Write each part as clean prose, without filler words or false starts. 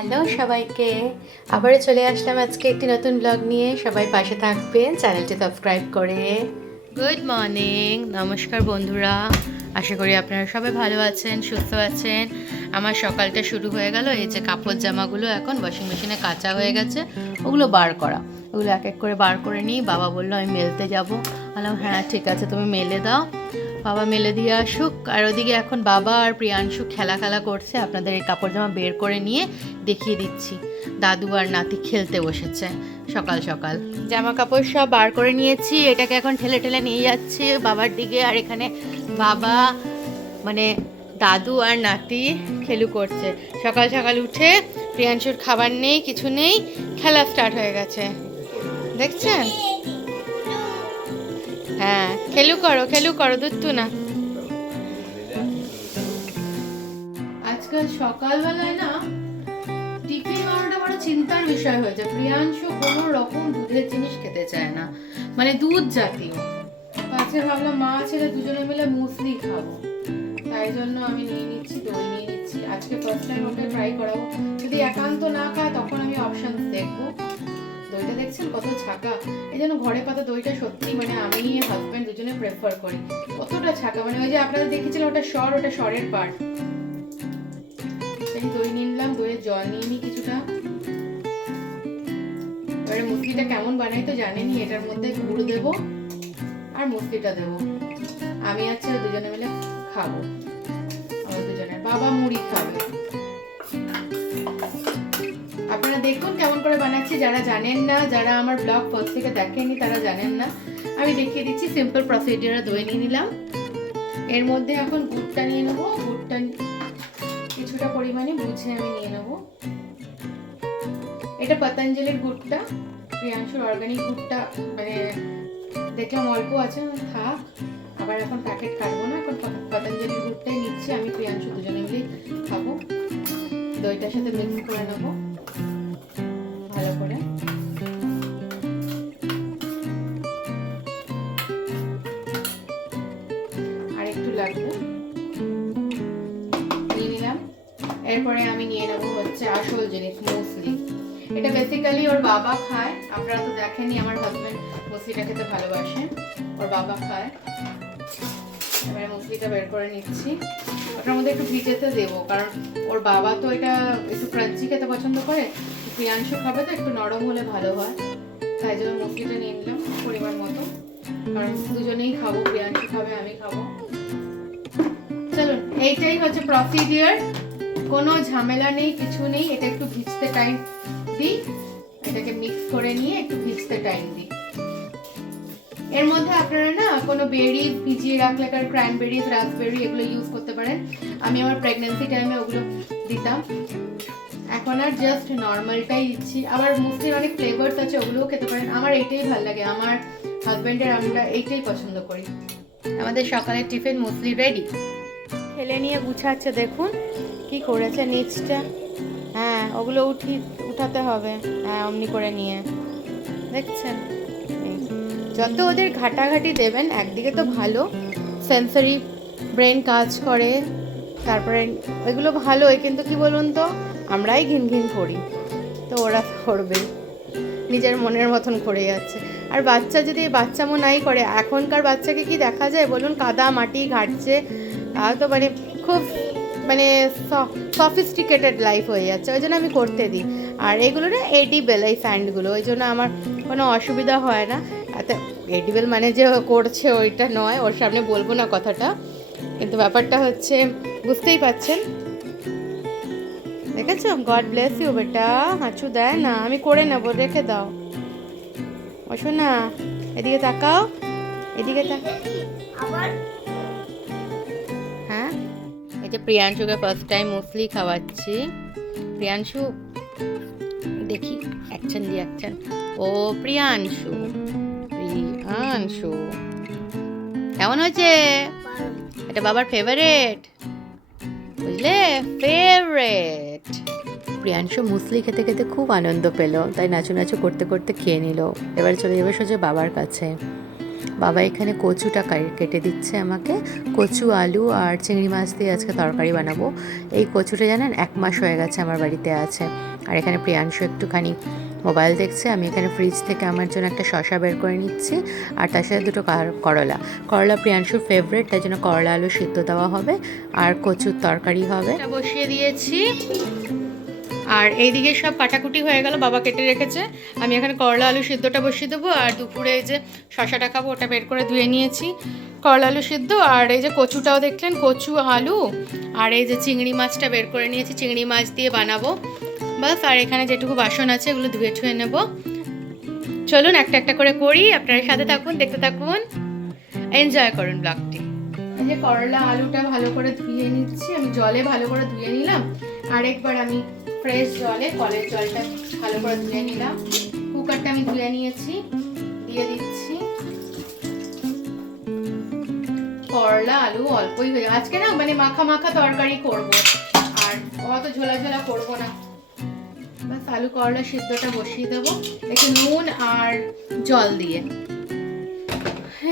Hello সবাইকে, আবারও চলে আসলাম আজকে একটি নতুন ব্লগ নিয়ে। সবাই পাশে থাকবেন, চ্যানেলটি সাবস্ক্রাইব করে। গুড মর্নিং, নমস্কার বন্ধুরা। আশা করি আপনারা সবাই ভালো আছেন, সুস্থ আছেন। আমার সকালটা শুরু হয়ে গেল। এই যে কাপড় জামাগুলো এখন ওয়াশিং মেশিনে কাচা হয়ে গেছে, ওগুলো বার করা। ওগুলো এক এক করে বার করে নিই। বাবা বললো আমি মেলতে যাবো। বললাম হ্যাঁ ঠিক আছে, তুমি মেলে দাও। বাবা মেলে দিয়ে আসুক। আর ওদিকে এখন বাবা আর প্রিয়াংশু খেলা করছে। আপনাদের এই কাপড় জামা বের করে নিয়ে দেখিয়ে দিচ্ছি। দাদু আর নাতি খেলতে বসেছে সকাল সকাল। জামা কাপড় সব বার করে নিয়েছি। এটাকে এখন ঠেলে ঠেলে নিয়ে যাচ্ছে বাবার দিকে। আর এখানে বাবা মানে দাদু আর নাতি খেলু করছে। সকাল সকাল উঠে প্রিয়াংশুর খাবার নেই, কিছু নেই, খেলা স্টার্ট হয়ে গেছে, দেখছেন? হ্যাঁ, খেলু করো দুত্তু না। আজকাল সকালবেলায় না টিফিন বানানোটা বড় চিন্তার বিষয় হয়েছে। প্রিয়াংশু কোনো রকম দুধের জিনিস খেতে চায় না, মানে দুধ জাতীয়। আজকে ভাবলাম মা ছেলে দুজনে মিলে মুসলি খাবো, তাই জন্য আমি নিয়ে নিচ্ছি, দই নিয়ে নিচ্ছি। আজকে ফার্স্ট টাইম ওকে ট্রাই করাবো। যদি একান্ত না খায় তখন আমি অপশনস দেখবো। দইটা দেখছেন কত ছাকা, এই জন্য ঘরে পাতা দইটা সত্যি মানে আমি হাজব্যান্ড দুজনে প্রেফার করি। কতটা ছাকা, মানে ওই যে আপনাদের দেখেছিলেন ওটা সরের পার্ট। এই দই নিয়ে নিলাম, দইয়ের জল নিয়ে নিই কিছুটা। এবারে মুসলিটা কেমন বানাই তো জানেনই, এটার মধ্যে গুড় দেবো আর মুসলিটা দেবো। আমি আজকে দুজনে মিলে খাবো। আমার দুজনের বাবা মুড়ি খাবে। আপনারা দেখুন কেমন করে বানাচ্ছি। যারা জানেন না, যারা আমার ব্লগ ফার্স্ট থেকে দেখেননি, তারা জানেন না, আমি দেখিয়ে দিচ্ছি। সিম্পল প্রসিডিউরে দই নিয়ে নিলাম। এর মধ্যে এখন গুড়টা নিয়ে নেবো। গুড়টা কিছুটা পরিমাণে বুঝে আমি নিয়ে নেবো। এটা পতঞ্জলির গুড়টা, প্রিয়াংশুর অর্গানিক গুড়টা, মানে দেখলাম অল্প আছে, থাক। আবার এখন প্যাকেট কাটবো না, এখন পতঞ্জলির গুড়টাই নিচ্ছি। আমি প্রিয়াংশু দুজনে মিলে খাবো। দইটার সাথে মিক্স করে নেবো ভালো করে। আর একটু লাগবে, নিয়ে নিলাম। এরপরে আমি নিয়ে নেবো হচ্ছে আসল জিনিস, মুসলি। এটা বেসিক্যালি ওর বাবা খায়। আপনারা তো দেখেনই, আমার হাজবেন্ড মুসলিটা খেতে ভালোবাসে, ওর বাবা খায়। এবারে মুসলিটা বের করে নিচ্ছি। ওটার মধ্যে একটু ভিজেতে দেবো, কারণ ওর বাবা তো এটা একটু ক্রাঞ্চি খেতে পছন্দ করে, প্রিয়াংশু খাবে তো একটু নরম হলে ভালো হয়। তাই জন্য মুসলিটা নিয়ে নিলাম পরিমাণ মতো, কারণ দুজনেই খাবো, প্রিয়াংশু খাবে, আমি খাবো। চলুন, এইটাই হচ্ছে প্রসিডিওর, কোনো ঝামেলা নেই, কিছু নেই। এটা একটু ভিজতে টাইম দিই, এটাকে মিক্স করে নিয়ে একটু ভিজতে টাইম দিই। এর মধ্যে আপনারা না কোনো বেরিজ ভিজিয়ে রাখলে, কারণ ক্র্যানবেরিজ, রাসবেরি এগুলো ইউজ করতে পারেন। আমি আমার প্রেগন্যান্সি টাইমে ওগুলো দিতাম, এখন আর জাস্ট নর্মালটাই দিচ্ছি। আবার মুসলির অনেক ফ্লেভারস আছে, ওগুলোও খেতে পারেন। আমার এইটাই ভালো লাগে, আমার হাজব্যান্ডের আমরা এইটাই পছন্দ করি। আমাদের সকালের টিফিন মুসলি রেডি। খেলে নিয়ে গুছাচ্ছে, দেখুন কি করেছে নিচটা। হ্যাঁ, ওগুলো উঠাতে হবে, হ্যাঁ অমনি করে নিয়ে, দেখছেন? যত ওদের ঘাটাঘাটি দেবেন, একদিকে তো ভালো, সেন্সরি ব্রেন কাজ করে, তারপরে ওইগুলো ভালোই, কিন্তু কি বলুন তো, আমরাই ঘিন ঘিন করি, তো ওরা করবে নিজের মনের মতন করে যাচ্ছে। আর বাচ্চা যদি বাচ্চামো নাই করে, এখনকার বাচ্চাকে কি দেখা যায় বলুন, কাদা মাটি ঘাটছে, তাও তো মানে খুব মানে সফিস্টিকেটেড লাইফ হয়ে যাচ্ছে, ওই জন্য আমি করতে দিই। আর এগুলো না এডিবেল, এই স্যান্ডগুলো, ওই জন্য আমার কোনো অসুবিধা হয় না। এত এডিবেল মানে যে করছে ওইটা নয়, ওর সামনে বলবো না কথাটা, কিন্তু ব্যাপারটা হচ্ছে বুঝতেই পাচ্ছেন। দেখেছো? গড ব্লেস ইউ বেটা, হাঁচু দেয় না, আমি করে নেবো, রেখে দাও। বসো না, এদিকে তাকাও, এদিকে তাকাও। হ্যাঁ, এই যে প্রিয়াংশুকে ফার্স্ট টাইম মুসলি খাওয়াচ্ছি। প্রিয়াংশু দেখি অ্যাকশন দিয়ে অ্যাকশন। ও প্রিয়াংশু, প্রিয়াংশু কেমন হয়েছে? এটা বাবার ফেভারিট, বুঝলে? ফেভারিট। প্রিয়াংশু মুসলি খেতে খেতে খুব আনন্দ পেল, তাই নাচু নাচু করতে করতে খেয়ে নিল। এবার চলে যাবে সোজা বাবার কাছে। বাবা এখানে কচুটা কেটে দিচ্ছে আমাকে। কচু, আলু আর চিংড়ি মাছ দিয়ে আজকে তরকারি বানাবো। এই কচুটা জানেন 1 মাস হয়ে গেছে আমার বাড়িতে আছে। আর এখানে প্রিয়াংশু একটুখানি মোবাইল দেখছে। আমি এখানে ফ্রিজ থেকে আমার জন্য একটা শসা বের করে নিচ্ছি, আর তার সাথে দুটো করলা প্রিয়াংশুর ফেভারিট, তাই জন্য করলা আলু সিদ্ধ দেওয়া হবে আর কচুর তরকারি হবে। বসিয়ে দিয়েছি, আর এইদিকে সব কাটাকুটি হয়ে গেল, বাবা কেটে রেখেছে। আমি এখানে করলা আলু সিদ্ধটা বসিয়ে দেবো, আর দুপুরে এই যে শশাটা খাবো ওটা বের করে ধুয়ে নিয়েছি। করলা আলু সিদ্ধ, আর এই যে কচুটাও দেখলেন, কচু আলু, আর এই যে চিংড়ি মাছটা বের করে নিয়েছি, চিংড়ি মাছ দিয়ে বানাবো বাস। আর এখানে যেটুকু বাসন আছে এগুলো ধুয়ে ঠুয়ে নেব। চলুন একটা একটা করে করি, আপনার সাথে থাকুন, দেখতে থাকুন, এনজয় করুন ব্লগটি। এই যে করলা আলুটা ভালো করে ধুয়ে নিচ্ছি, আমি জলে ভালো করে ধুয়ে নিলাম, আরেকবার আমি ফ্রেশ জলে কলের জলটা ভালো করে ধুয়ে নিলাম। কুকারটা আমি ধুয়ে নিয়েছি, দিয়ে দিচ্ছি। করলা আলু অল্পই হয়ে আজকে না, মানে মাখা মাখা তরকারি করব, আর অত ঝোলা ঝোলা করব না। বাস আলু করলা সিদ্ধটা বসিয়ে দেবো একটু নুন আর জল দিয়ে।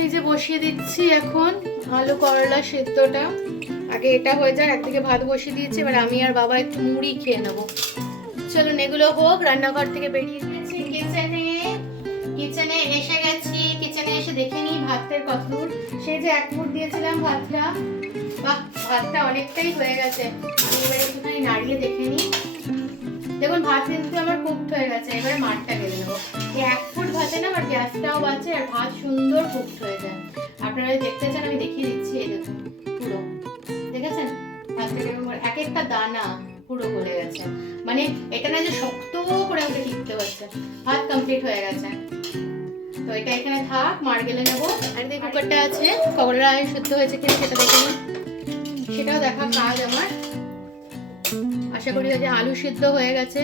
এই যে বসিয়ে দিচ্ছি এখন আলু করলা সিদ্ধটা। আগে এটা হয়ে যায়, একদিকে ভাত বসিয়ে দিয়েছি, এবার আমি আর বাবা একটু মুড়ি খেয়ে নেবো। চলুন এগুলো হোক। রান্নাঘর থেকে বেরিয়ে গেছি, কিচেনে এসে গেছি। কিচেনে এসে দেখে নিই ভাতের কতদূর। সেই যে 1 ফুট দিয়েছিলাম ভাতটা, বাহ ভাতটা অনেকটাই হয়ে গেছে। আমি এবার একটুখানি নাড়িয়ে দেখে নিই। দেখুন ভাত কিন্তু আমার কুকড হয়ে গেছে। এবারে মাঠটা গেলে নেবো। এই 1 ফুট ভাতে না আমার গ্যাসটাও বাঁচে, আর ভাত সুন্দর কুকড হয়ে যায়। আপনারা দেখতে চান আমি দেখিয়ে দিচ্ছি। এই দেখুন পুরো দেখেছেন ভাতটা কিরকম, এক একটা দানা পুরো গলে গেছে। মানে এটা না যে শক্ত করে আমাকে টিপতে হচ্ছে। ভাত কমপ্লিট হয়ে গেছে, তো এটা এখানে থাক, মার গেলে নেবো। আর এই কুকারটা আছে, করলা শুদ্ধ হয়েছে কিনা সেটা দেখে নিই, সেটাও দেখা কাজ আমার। আশা করি যে আলু সিদ্ধ হয়ে গেছে,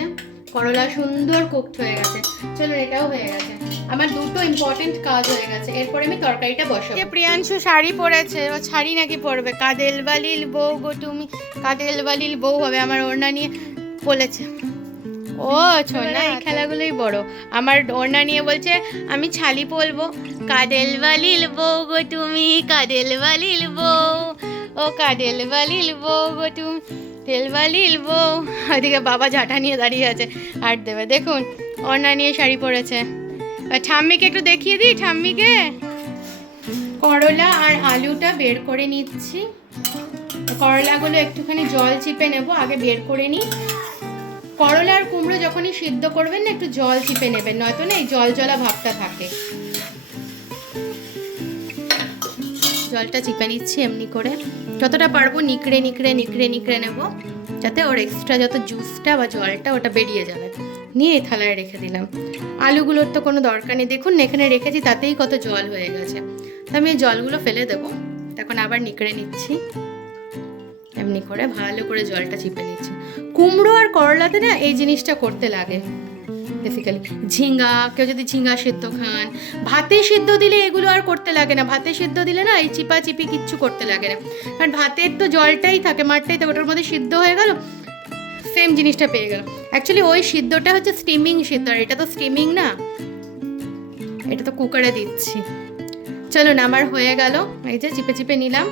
করলা সুন্দর কুকড হয়ে গেছে। চলুন এটাও হয়ে গেছে, আমার দুটো ইম্পর্টেন্ট কাজ হয়ে গেছে। এরপরে আমি তরকারিটা বসাবো। প্রিয়াংশু শাড়ি পরেছে, ও শাড়ি নাকি পরবে, কাদের বালিল বউ গো তুমি, কাদের বালিল বউ হবে। আমার ওড়না নিয়ে বলেছে, ও ছোনা এই খেলাগুলোই বড়। আমার ওড়না নিয়ে বলছে আমি ছালি পরবো, কাদের বালিল বউ গো তুমি, কাদের বালিল বউ, ও কাদের বালিল বউ গো তুমি, তেলবালিল বউ। ওইদিকে বাবা ঝাঁটা নিয়ে দাঁড়িয়ে আছে, আর দেবে। দেখুন ওড়না নিয়ে শাড়ি পরেছে। ঠাম্মিকে একটু দেখিয়ে দিই, ঠাম্মিকে। করলা আর আলুটা বের করে নিচ্ছি। করলাগুলো একটুখানি জল চিপে নেব, আগে বের করে নিই। করলা আর কুমড়ো যখনই সিদ্ধ করবেন না একটু জল চিপে নেবেন, নয়তো না এই জল জলা ভাবটা থাকে। জলটা চিপে নিচ্ছি এমনি করে, যতটা পারবো নিকড়ে নিকড়ে নিকড়ে নিকড়ে নেব, যাতে ওর এক্সট্রা যত জুসটা বা জলটা ওটা বেরিয়ে যাবে। নিয়ে এই থালায় রেখে দিলাম। আলুগুলোর তো কোনো দরকার নেই, দেখুন এখানে রেখেছি তাতেই কত জল হয়ে গেছে। তো আমি এই জলগুলো ফেলে দেবো, তখন আবার নিকড়ে নিচ্ছি, এমনি করে ভালো করে জলটা চিপে নিচ্ছি। কুমড়ো আর করলাতে না এই জিনিসটা করতে লাগে বেসিক্যালি। ঝিঙ্গা, কেউ যদি ঝিঙ্গা সিদ্ধ খান, ভাতে সিদ্ধ দিলে এগুলো আর করতে লাগে না। ভাতে সিদ্ধ দিলে না এই চিপা চিপি কিচ্ছু করতে লাগে না, কারণ ভাতের তো জলটাই থাকে, মাঠটাই থাকে, ওটার মধ্যে সিদ্ধ হয়ে গেল, সেম জিনিসটা পেয়ে গেল। অ্যাকচুয়ালি ওই সিদ্ধটা হচ্ছে স্টিমিং সিদ্ধ, আর এটা তো স্টিমিং না, এটা তো কুকারে দিচ্ছি। চলুন আমার হয়ে গেল, এই যে চিপে চিপে নিলাম,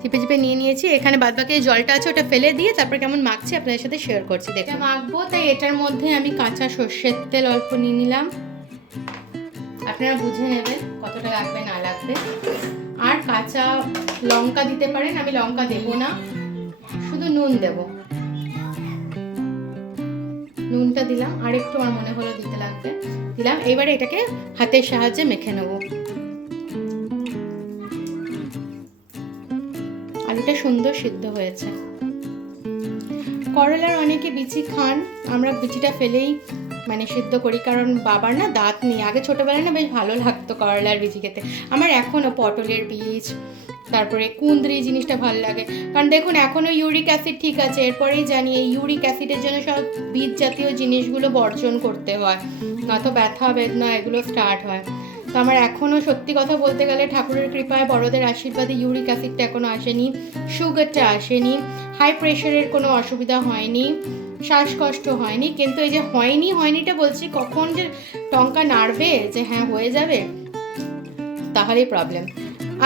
চিপে চিপে নিয়ে নিয়েছি। এখানে বাদবাকি জলটা আছে ওটা ফেলে দিয়ে তারপর কেমন মাখছি আপনাদের সাথে শেয়ার করছি। দেখে মাখবো, তাই এটার মধ্যে আমি কাঁচা সর্ষের তেল অল্প নিয়ে নিলাম। আপনারা বুঝে নেবেন কতটা লাগবে না লাগবে। আর কাঁচা লঙ্কা দিতে পারেন, আমি লঙ্কা দেবো না, শুধু নুন দেব। নুনটা দিলাম, আর একটু আমার মনে হলো দিতে লাগবে, দিলাম। এবারে এটাকে হাতের সাহায্যে মেখে নেবো। আলুটা সুন্দর সিদ্ধ হয়েছে। করলার অনেকে বিচি খান, আমরা বিচিটা ফেলেই মানে সিদ্ধ করি, কারণ বাবার না দাঁত নেই। আগে ছোটোবেলায় না বেশ ভালো লাগতো করলার বিচি খেতে, আমার এখনও পটলের বীজ, তারপরে কুঁদরি জিনিসটা ভালো লাগে। কারণ দেখুন এখনও ইউরিক অ্যাসিড ঠিক আছে, এরপরেই জানি এই ইউরিক অ্যাসিডের জন্য সব বীজ জাতীয় জিনিসগুলো বর্জন করতে হয়, নয়তো ব্যথা বেদনা এগুলো স্টার্ট হয়। তো আমার এখনও সত্যি কথা বলতে গেলে ঠাকুরের কৃপায় বড়দের আশীর্বাদে ইউরিক অ্যাসিডটা এখনও আসেনি, সুগারটা আসেনি, হাই প্রেশারের কোনো অসুবিধা হয়নি, শ্বাসকষ্ট হয়নি। কিন্তু এই যে হয়নিটা বলছি, কখন যে টঙ্কা নাড়বে যে হ্যাঁ হয়ে যাবে তাহলেই প্রবলেম।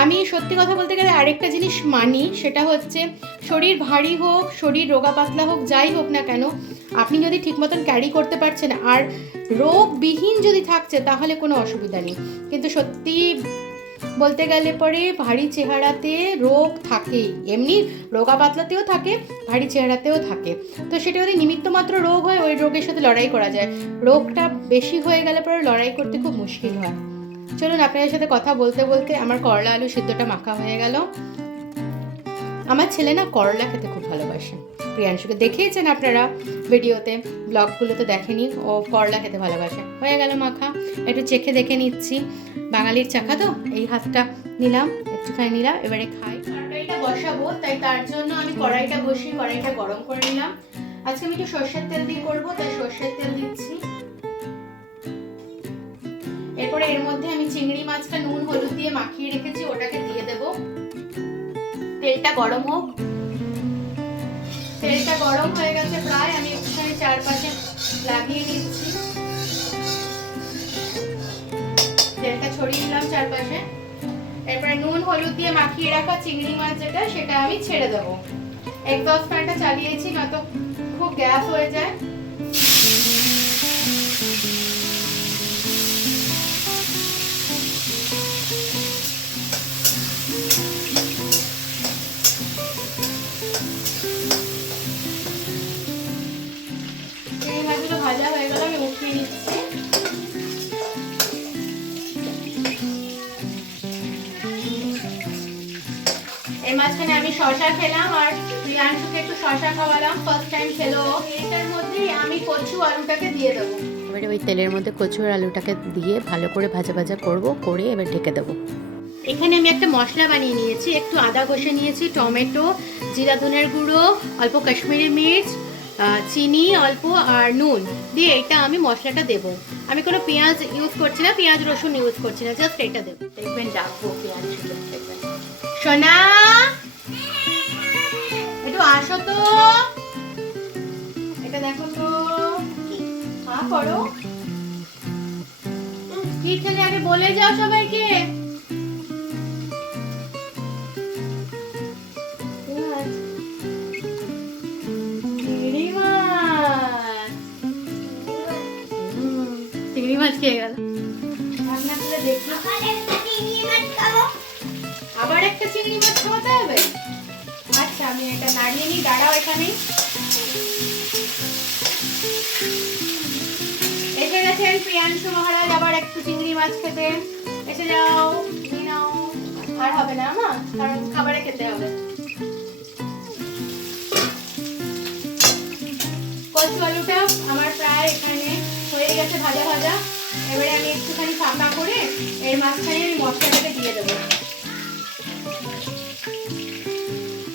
আমি সত্যি কথা বলতে গেলে আরেকটা জিনিস মানি, সেটা হচ্ছে শরীর ভারী হোক, শরীর রোগা পাতলা হোক, যাই হোক না কেন, আপনি যদি ঠিক মতন ক্যারি করতে পারছেন আর রোগবিহীন যদি থাকছে তাহলে কোনো অসুবিধা নেই। কিন্তু সত্যি বলতে গেলে পরে ভারী চেহারাতে রোগ থাকেই, এমনি রোগা পাতলাতেও থাকে, ভারী চেহারাতেও থাকে। তো সেটা যদি নিমিত্ত মাত্র রোগ হয়, ওই রোগের সাথে লড়াই করা যায়। রোগটা বেশি হয়ে গেলে পরে লড়াই করতে খুব মুশকিল হয়। চলুন, আপনাদের সাথে কথা বলতে বলতে আমার করলা আলু সিদ্ধটা মাখা হয়ে গেল। আমার ছেলে না করলা খেতে খুব ভালোবাসে। প্রিয়াংশুকে দেখিয়েছেন আপনারা ভিডিওতে, ব্লগগুলোতে দেখেনি, ও করলা খেতে ভালোবাসে। হয়ে গেল মাখা, একটু চেখে দেখে নিচ্ছি, বাঙালির চাখা তো, এই হাতটা নিলাম, একটুখানি নিলাম, এবারে খাই। তরকারিটা বসাবো, তাই তার জন্য আমি কড়াইটা বসিয়ে কড়াইটা গরম করে নিলাম। আজকে আমি একটু সর্ষের তেল দিয়ে করবো, তাই সর্ষের তেল দিচ্ছি। এরপরে এর মধ্যে আমি চিংড়ি মাছটা নুন হলুদ দিয়ে মাখিয়ে রেখেছি, ওটাকে দিয়ে দেব। তেলটা গরম হোক। তেলটা গরম হয়ে গেছে প্রায়, আমি একটুখানি চারপাশে লাগিয়ে নিচ্ছি, তেলটা ছড়িয়ে দিলাম চারপাশে। এরপরে নুন হলুদ দিয়ে মাখিয়ে রাখা চিংড়ি মাছ যেটা, সেটা আমি ছেড়ে দেবো। এক্সস্ট ফ্যানটা চালিয়েছি, নয়তো খুব গ্যাস হয়ে যায়। চিংড়ি মাছগুলো ভাজা হয়ে গেল, আমি উঠিয়ে নিচ্ছি। এই মাঝখানে আমি শসা খেলাম আর প্রিয়াংশুকে একটু শসা খাওয়ালাম, ফার্স্ট টাইম খেলো। এটার মধ্যে আমি কচু আলুটাকে দিয়ে দেবো। এবারে ওই তেলের মধ্যে কচু আর আলুটাকে দিয়ে ভালো করে ভাজা ভাজা করব, করে এবার ঢেকে দেবো। এখানে আমি একটা মশলা বানিয়ে নিয়েছি, একটু আদা ঘষে নিয়েছি, টমেটো, জিরা ধনের গুঁড়ো, অল্প কাশ্মীরি মির্চ, চিনি অল্প আর নুন দিয়ে এটা আমি মশলাটা দেব। আমি কোনো পেঁয়াজ ইউজ করছি না, পেঁয়াজ রসুন ইউজ করছি না, জাস্ট এটা দেবো। দেখবেন ডাকবো পেঁয়াজ দেখবেন। সোনা, একটু আসো তো, এটা দেখো তো, হ্যাঁ করো, কি খেলে আগে বলে যাও সবাইকে। চিংড়ি মাছ খেয়ে গেল। আবার একটা চিংড়ি মাছ খাওয়াতে হবে? আচ্ছা, আমি এটা নাড়িয়ে নিই, দাঁড়াও এখানে। এসে গেছেন প্রিয়াংশু মহারাজ আবার একটু চিংড়ি মাছ খেতে। এসে যাও, নিয়ে নাও। আর হবে না মা, কারণ খাবারে খেতে হবে। কচু আলুটা আমার প্রায় এখানে হয়ে গেছে ভাজা ভাজা। এবারে আমি একটুখানি ফাঁকা করে এর মাঝখানে আমি মশলাটাকে দিয়ে দেবো।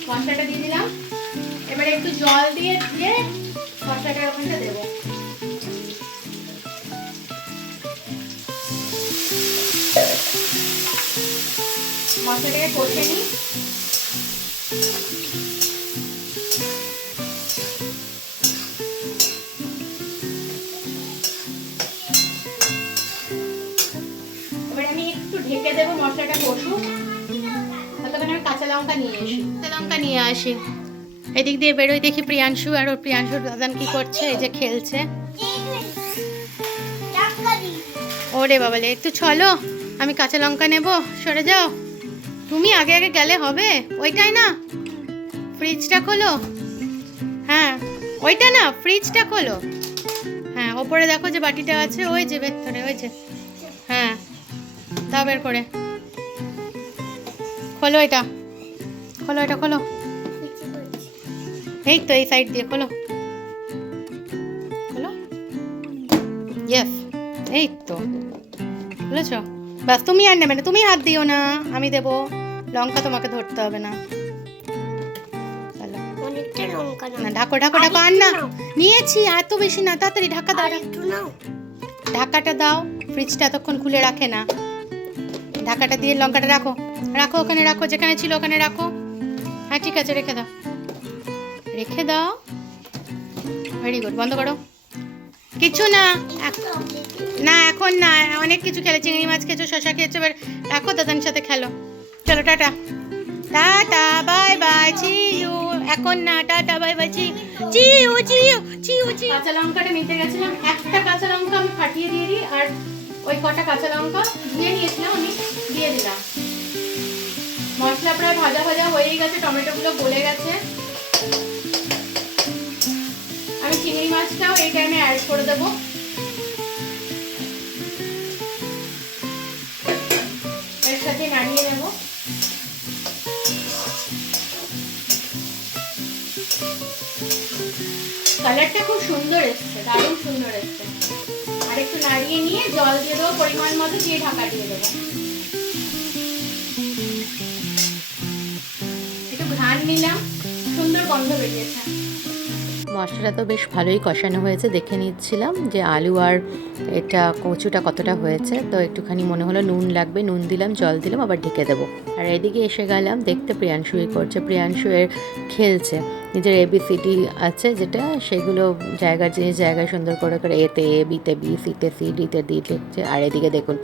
মশলাটা দিয়ে দিলাম, এবারে একটু জল দিয়ে দিয়ে মশলাটার ওখানটা দেবো। মশলাটাকে কষে নিই। এবারে আমি একটু ঢেকে দেবো, মশলাটা কষুক। ততক্ষণ আমি কাঁচা লঙ্কা নিয়ে আসি। এদিক দিয়ে বেরোই, দেখি প্রিয়াংশু আর ওর প্রিয়াংশুর দাদান কি করছে, এই যে খেলছে। ওরে বাবালে, একটু চলো, আমি কাঁচা লঙ্কা নেব, সরে যাও। তুমি আগে আগে গেলে হবে, ওইটাই না, ফ্রিজটা খোলো। হ্যাঁ ওইটা না, ফ্রিজটা খোলো। হ্যাঁ ওপরে দেখো যে বাটিটা আছে, ওই যে ভেতরে, ওই যে, হ্যাঁ দাও বের করে। খোলো এটা, খোলো এটা, খোলো। এই তো এই সাইড দিয়ে খোলো, খোলো। ইয়েস, এই তো বুঝেছ। বাস, তুমি আর নেবে না, তুমি হাত দিও না, আমি দেবো। লঙ্কা তোমাকে ধরতে হবে না। না ঢাকো ঢাকো ঢাকো, আর না, নিয়েছি, এত বেশি না, তাড়াতাড়ি ঢাকা দাও, ঢাকাটা দাও। ফ্রিজটা এতক্ষণ খুলে রাখে না। ঢাকাটা দিয়ে লঙ্কাটা রাখো, রাখো ওখানে, রাখো যেখানে ছিল ওখানে রাখো। হ্যাঁ ঠিক আছে, রেখে দাও, রেখে দাও। ভেরি গুড, বন্ধ করো। কিছু না না এখন না, অনেক কিছু খেলে, চিংড়ি মাছ খেয়েছো, শশা খেয়েছো, এবার রাখো, দাদার সাথে খেলো। চলো টাটা, টাটা বাই বাই, চিউ। এখন না, টাটা বাই বাই, চিউ চিউ চিউ চিউ চিউ। কাঁচা লঙ্কাটা নিতে গেছিলাম, একটা কাঁচা লঙ্কা আমি ফাটিয়ে দিয়ে দিই, আর ওই কটা কাঁচা লঙ্কা ধুয়ে নিয়েছিলাম আমি দিয়ে দিলাম। মশলা প্রায় ভাজা ভাজা হয়েই গেছে, টমেটোগুলো গলে গেছে। আমি চিংড়ি মাছটাও এই টাইমে অ্যাড করে দেবো। এর সাথে নাড়িয়ে নেব। কালারটা খুব সুন্দর এসছে, দারুণ সুন্দর এসছে। আর একটু নাড়িয়ে নিয়ে জল দিয়ে দেবো পরিমাণ মতো, দিয়ে ঢাকা দিয়ে দেবো। একটু ঘ্রাণ নিলাম, সুন্দর গন্ধ বেরিয়েছে। মশলাটা তো বেশ ভালোই কষানো হয়েছে, দেখে নিচ্ছিলাম যে আলু আর এটা কচুটা কতটা হয়েছে। তো একটুখানি মনে হলো নুন লাগবে, নুন দিলাম, জল দিলাম, আবার ঢেকে দেবো। আর এদিকে এসে গেলাম দেখতে প্রিয়াংশুই করছে। প্রিয়াংশু এর খেলছে, নিজের ABCD আছে যেটা, সেগুলো জায়গার জিনিস জায়গায় সুন্দর করে করে, এতে এ, বিতে বি, সিতে সি, ডিতে ডি লিখছে। আর এদিকে দেখুন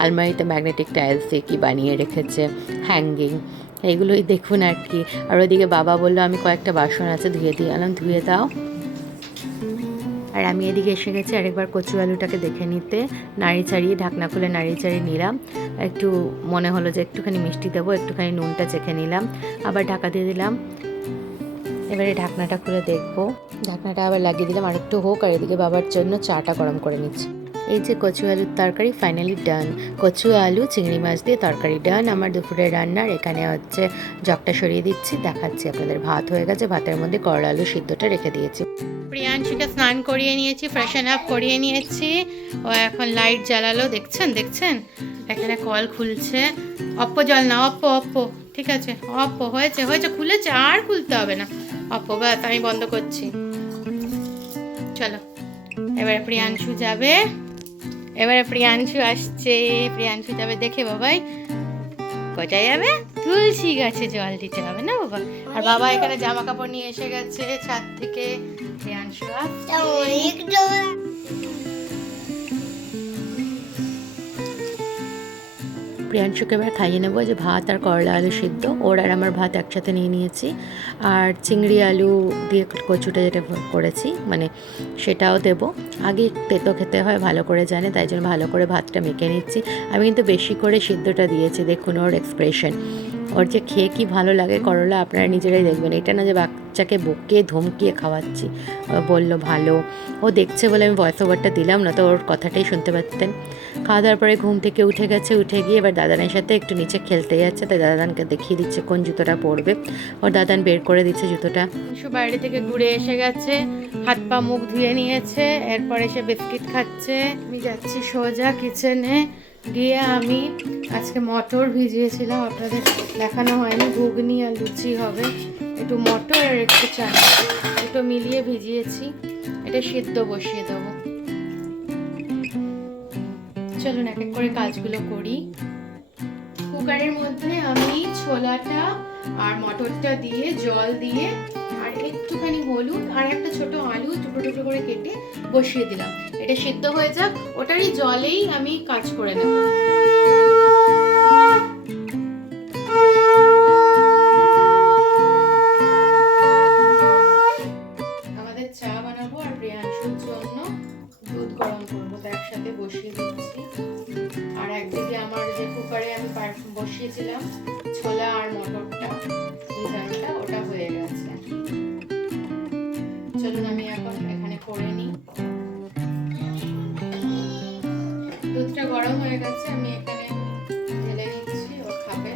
আলমারিতে ম্যাগনেটিক টাইলস দিয়ে কী বানিয়ে রেখেছে, হ্যাঙ্গিং, এইগুলোই দেখুন আর কি। আর ওইদিকে বাবা বললো আমি কয়েকটা বাসন আছে ধুয়ে দিয়ে আনলাম, ধুয়ে দাও। আর আমি এদিকে এসে গেছি আরেকবার কচু আলুটাকে দেখে নিতে, নাড়ি চাড়িয়ে ঢাকনা খুলে নাড়ি চাড়িয়ে নিলাম। একটু মনে হলো যে একটুখানি মিষ্টি দেবো, একটুখানি নুনটা চেখে নিলাম, আবার ঢাকা দিয়ে দিলাম। এবারে ঢাকনাটা খুলে দেখবো, ঢাকনাটা আবার লাগিয়ে দিলাম, আর একটু হোক। আর এদিকে বাবার জন্য চাটা গরম করে নিচ্ছি। এই যে কচু আলুর তরকারি ফাইনালি ডান, কচু আলু চিংড়ি মাছ দিয়ে তরকারি ডান আমার দুপুরের রান্নার। এখানে হচ্ছে জগটা সরিয়ে দিচ্ছি, দেখাচ্ছি আপনাদের। ভাত হয়ে গেছে, ভাতের মধ্যে করলা আলু সিদ্ধটা রেখে দিয়েছি। প্রিয়াংশুকে স্নান করিয়ে নিয়েছি, ফ্রেশন আপ করিয়ে নিয়েছি। ও এখন লাইট জ্বালালো, দেখছেন দেখছেন, এখানে কল খুলছে। অপ্পো জল না, অপ্পো অপ্পো, ঠিক আছে অপ্পো, হয়েছে হয়েছে, খুলেছে, আর খুলতে হবে না। অপ্পো ব্যাস, আমি বন্ধ করছি। চলো এবারে প্রিয়াংশু যাবে, এবারে প্রিয়াংশু আসছে, প্রিয়াংশু যাবে দেখে বাবাই। কোথায় যাবে? তুলসী গাছে জল দিতে হবে না বাবা। আর বাবা এখানে জামা কাপড় নিয়ে এসে গেছে ছাদ থেকে। প্রিয়াংশু প্রিয়াংশুকে এবার খাইয়ে নেবো। যে ভাত আর করলা আলু সিদ্ধ, ওর আর আমার ভাত একসাথে নিয়ে নিয়েছি। আর চিংড়ি আলু দিয়ে কচুটা যেটা করেছি, মানে সেটাও দেবো। আগে তেতো খেতে হয় ভালো করে জানে, তাই জন্য ভালো করে ভাতটা মেখে নিচ্ছি। আমি কিন্তু বেশি করে সিদ্ধটা দিয়েছি, দেখুন ওর এক্সপ্রেশন, ওর যে খেয়ে কি ভালো লাগে করলা, আপনারা নিজেরাই দেখবেন। এটা না যে বাচ্চাকে বকিয়ে ধমকিয়ে খাওয়াচ্ছি। বলল ভালো, ও দেখছে বলে আমি ভয়েস ওভারটা দিলাম, না তো ওর কথাটাই শুনতে পারতেন। খাওয়া দাওয়ার পরে ঘুম থেকে উঠে গেছে, উঠে গিয়ে এবার দাদানের সাথে একটু নিচে খেলতে যাচ্ছে। তাই দাদানকে দেখিয়ে দিচ্ছে কোন জুতোটা পরবে। ওর দাদান বের করে দিচ্ছে জুতোটা। বাইরে থেকে ঘুরে এসে গেছে, হাত পা মুখ ধুয়ে নিয়েছে, এরপরে সে বিস্কিট খাচ্ছে। আমি যাচ্ছি সোজা কিচেনে, গিয়ে আমি আজকে মটর ভিজিয়েছিলাম, আপনাদের দেখানো হয়নি, ঘুগনি আর লুচি হবে। একটু মটর আর একটু চানা দুটো মিলিয়ে ভিজিয়েছি, এটা সিদ্ধ বসিয়ে দেবো। চলুন এক এক করে কাজগুলো করি। কুকারের মধ্যে আমি ছোলাটা আর মটরটা দিয়ে জল দিয়ে আর একটুখানি হলুদ আর একটা ছোট আলু টুকরো টুকরো করে কেটে বসিয়ে দিলাম। এটা সিদ্ধ হয়ে যাক, ওটারই জলেই আমি কাজ করে নেব। আমাদের চা বানাবো আর প্রিয়াংশুর জন্য দুধ গরম করবো, তো একসাথে বসিয়ে দিচ্ছি। আর একদিকে আমার যে কুকারে আমি বসিয়েছিলাম ছোলা আর মটরটা, ডালটা, ওটা হয়ে গেছে। চলুন আমি এখন এখানে করে নিই। দুধটা গরম হয়ে গেছে, আমি এখানে ঢেলে নিচ্ছি, ও খাবে।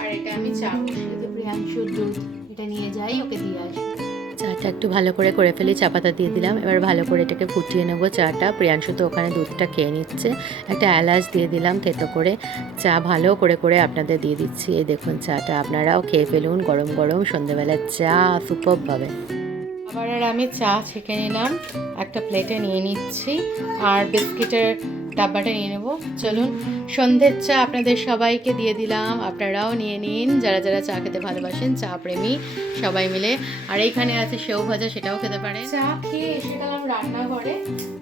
আর এটা আমি চা বসিয়ে দেবো, প্রিয়াংশুর দুধ, এটা নিয়ে যাই ওকে দিয়ে আসি। চাটা একটু ভালো করে ফেলি, চা পাতা দিয়ে দিলাম। এবার ভালো করে এটাকে ফুটিয়ে নেবো চাটা। প্রিয়াংশু তো ওখানে দুধটা খেয়ে নিচ্ছে, একটা এলাচ দিয়ে দিলাম থেতো করে। চা ভালো করে আপনাদের দিয়ে দিচ্ছি। এই দেখুন চাটা, আপনারাও খেয়ে ফেলুন, গরম গরম সন্ধ্যেবেলার চা সুপারভাবে। আবার আর আমি চা ছেঁকে নিলাম, একটা প্লেটে নিয়ে নিচ্ছি। আর বিস্কিটের ডাব্বাটা নিয়ে নেব। চলুন, সন্ধ্যের চা আপনাদের সবাইকে দিয়ে দিলাম, আপনারাও নিয়ে নিন যারা যারা চা খেতে ভালোবাসেন, চা প্রেমী সবাই মিলে। আর এইখানে আছে সেও ভাজা, সেটাও খেতে পারে। চা খেয়ে এসে গেলাম রান্নাঘরে।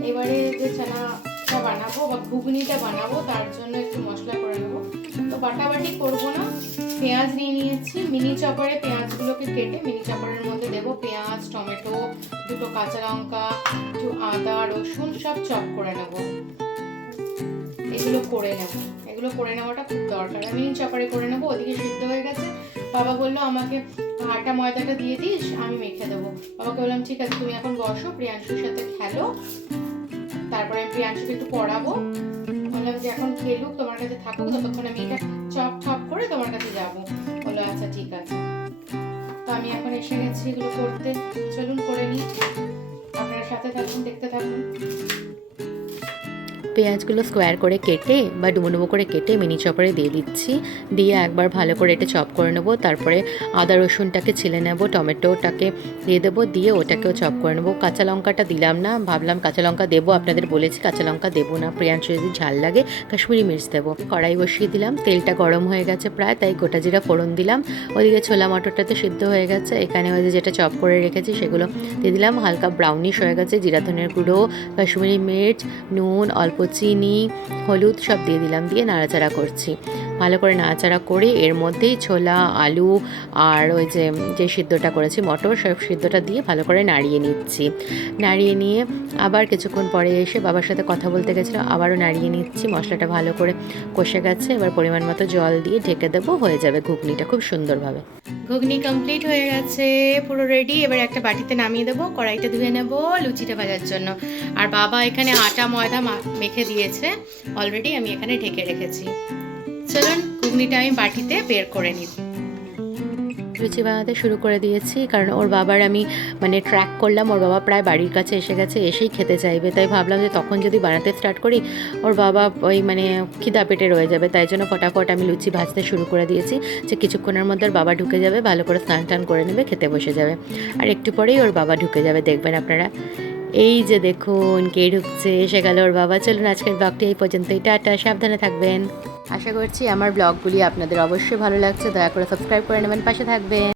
এবারে যে চানাটা বানাবো বা ঘুগনিটা বানাবো তার জন্য একটু মশলা করে নেবো। তো বাটাবাটি করবো না, পেঁয়াজ নিয়ে নিয়েছি, মিনি চপারে পেঁয়াজগুলোকে কেটে মিনি চপারের মধ্যে দেবো পেঁয়াজ, টমেটো, দুটো কাঁচা লঙ্কা, একটু আদা, রসুন সব চপ করে নেবো। এগুলো করে নেওয়াটা খুব দরকার। আমি মিনি চপারে করে নেবো। ওদিকে সিদ্ধ হয়ে গেছে। বাবা বললো আমাকে আটা ময়দাটা দিয়ে দিস, আমি মেখে দেবো। বাবাকে বললাম ঠিক আছে, তুমি এখন বসো, প্রিয়াংশুর সাথে খেলো, তারপরে আমি প্রিয়াংশুকে একটু পড়াবো। বললাম যে এখন খেলুক, তোমার কাছে থাকুক, ততক্ষণ আমি এটা চপ ঠপ করে তোমার কাছে যাবো। বললো আচ্ছা ঠিক আছে। তো আমি এখন এসে গেছি এগুলো করতে। চলুন করে নিই, আপনার সাথে থাকুন, দেখতে থাকুন। পেঁয়াজগুলো স্কোয়ার করে কেটে বা ডুমো ডুমো করে কেটে মিনি চপারে দিয়ে দিচ্ছি। দিয়ে একবার ভালো করে এটা চপ করে নেবো। তারপরে আদা রসুনটাকে ছিলে নেব, টমেটোটাকে দিয়ে দেবো, দিয়ে ওটাকেও চপ করে নেবো। কাঁচা লঙ্কাটা দিলাম না, ভাবলাম কাঁচা লঙ্কা দেবো, আপনাদের বলেছি কাঁচা লঙ্কা দেবো না, প্রিয়াংশু যদি ঝাল লাগে কাশ্মীরি মির্চ দেবো। কড়াই বসিয়ে দিলাম, তেলটা গরম হয়ে গেছে প্রায়, তাই গোটা জিরা ফোড়ন দিলাম। ওদিকে ছোলা মটরটাতে সিদ্ধ হয়ে গেছে। এখানে ওই যেটা চপ করে রেখেছি সেগুলো দিয়ে দিলাম। হালকা ব্রাউনিশ হয়ে গেছে, জিরা ধনের গুঁড়ো, কাশ্মীরি মির্চ, নুন, অল্প চিনি, হলুদ সব দিয়ে দিলাম। দিয়ে নাড়াচাড়া করছি, ভালো করে নাড়াচাড়া করে এর মধ্যেই ছোলা, আলু আর ওই যে সিদ্ধটা করেছি মটর, সব সিদ্ধটা দিয়ে ভালো করে নাড়িয়ে নিচ্ছি। নাড়িয়ে নিয়ে আবার কিছুক্ষণ পরে এসে বাবার সাথে কথা বলতে গেছিলাম, আবারও নাড়িয়ে নিচ্ছি। মশলাটা ভালো করে কষে গেছে। এবার পরিমাণ মতো জল দিয়ে ঢেকে দেবো, হয়ে যাবে ঘুগনিটা খুব সুন্দরভাবে। ঘুগনি কমপ্লিট হয়ে গেছে, পুরো রেডি। এবার একটা বাটিতে নামিয়ে দেবো, কড়াইটা ধুয়ে নেবো লুচিটা ভাজার জন্য। আর বাবা এখানে আটা ময়দা মেখে দিয়েছে অলরেডি, আমি এখানে ঢেকে রেখেছি। চলুন ঘুগনিটা আমি বাটিতে বের করে নিই। লুচি বানাতে শুরু করে দিয়েছি, কারণ ওর বাবার আমি ট্র্যাক করলাম, ওর বাবা প্রায় বাড়ির কাছে এসে গেছে, এসেই খেতে চাইবে। তাই ভাবলাম যে তখন যদি বানাতে স্টার্ট করি ওর বাবা ওই খিদা পেটে রয়ে যাবে। তাই জন্য ফটাফট আমি লুচি ভাজতে শুরু করে দিয়েছি, যে কিছুক্ষণের মধ্যে ওর বাবা ঢুকে যাবে, ভালো করে স্নান টান করে নেবে, খেতে বসে যাবে। আর একটু পরেই ওর বাবা ঢুকে যাবে, দেখবেন আপনারা। এই যে দেখুন কে ঢুকছে, এসে গেল ওর বাবা। চলুন আজকের ব্লগটি এই পর্যন্তই, টাটা, সাবধানে থাকবেন। আশা করছি আমার ব্লগগুলি আপনাদের অবশ্যই ভালো লাগছে। দয়া করে সাবস্ক্রাইব করে নেবেন, পাশে থাকবেন।